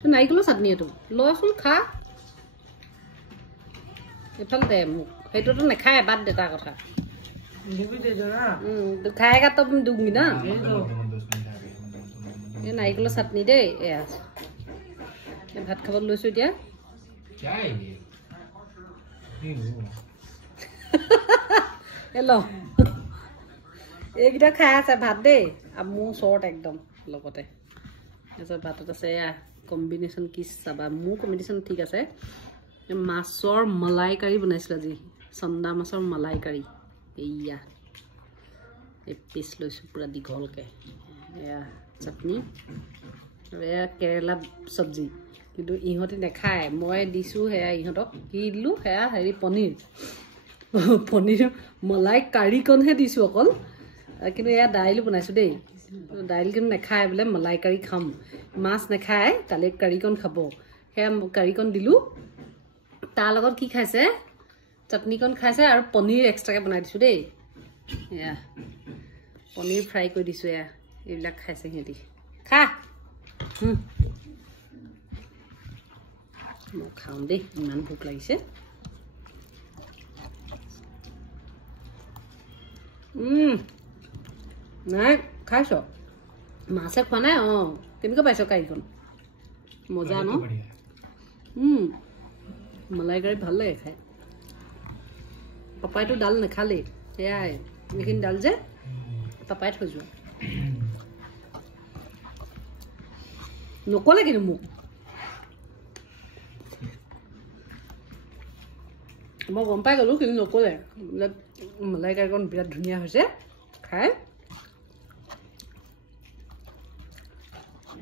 নাৰিকলৰ চাটনি এইটো লচোন খা এফাল দে মোক সেইটোতো নেখায় বাদ দে তাৰ কথা খায়গা তো দুগি না এই নাৰিকলৰ চাটনি দেই এয়া ভাত খাব লৈছো এতিয়া এল এইকেইটা খাই আছে ভাত দেই মোৰ চৰ্ট একদম লগতে ভাতত আছে কম্বিনেশ্যন কি চাবা মোৰ কম্বিনেশ্যন ঠিক আছে মাছৰ মলাই কাৰী বনাইছিল আজি চন্দা মাছৰ মলাই কাৰী এইয়া এই পিচ লৈছো পুৰা দীঘলকে এয়া চাটনি এয়া কেৰেলা চব্জি কিন্তু ইহঁতে নেখায় মই দিছো সেয়া ইহঁতক কি দিলোঁ সেয়া হেৰি পনীৰ মলাই কাৰীকণহে দিছোঁ অকল কিন্তু এয়া দাইলো বনাইছোঁ দেই দাইল কিন্তু নেখায় বোলে মলাই কাৰী খাম মাছ নেখায় কালি কাৰীকণ খাব সেয়া কাৰীকণ দিলোঁ তাৰ লগত কি খাইছে চাটনিকণ খাইছে আৰু পনীৰ এক্সট্ৰাকৈ বনাই দিছোঁ দেই এয়া পনীৰ ফ্ৰাই কৰি দিছোঁ এয়া এইবিলাক খাইছে সিহঁতি খা মই খাওঁ দেই ইমান ভোক লাগিছে নাই খাইছ মাছে খোৱা নাই অঁ কেনেকৈ পাইছ কাৰীকণ মজা ন মলাই কাৰী ভাল লাগে খাই পাপাইতো ডাল নেখালেই সেয়াই এইখিনি ডাল যে পাপাই থৈ যোৱা নক'লে কিন্তু মোক মই গম পাই গ'লোঁ কিন্তু নক'লে বোলে মলাই কাৰীকণ বিৰাট ধুনীয়া হৈছে খাই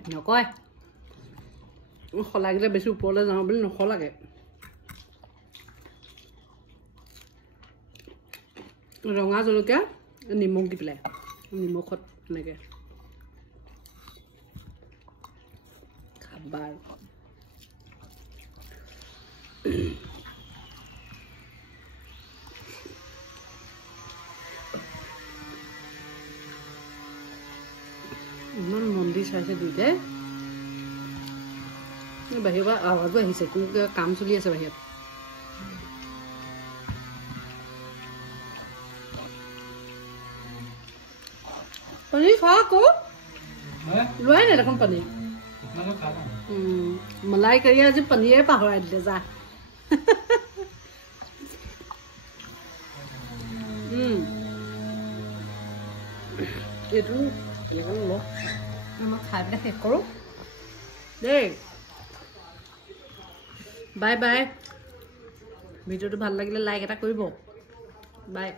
নকয় শলাগিলে বেছি ওপৰলৈ যাওঁ বুলি নশলাগে ৰঙা জলকীয়া নিমখ দি পেলাই নিমখত এনেকৈ খাবা ইমান মন্দিৰ চাইছে দুইটাই বাহিৰৰ পৰা আৱাজো আহিছে কোনো কিবা কাম চলি আছে বাহিৰত পনীৰ খোৱা আকৌ লোৱাই নাই দেখোন পনীৰ মলাই কাৰী আজি পনীৰে পাহৰাই দিলে যা এইটো মই খাই পেলাই শেষ কৰোঁ দেই বাই বাই ভিডিঅ'টো ভাল লাগিলে লাইক এটা কৰিব বাই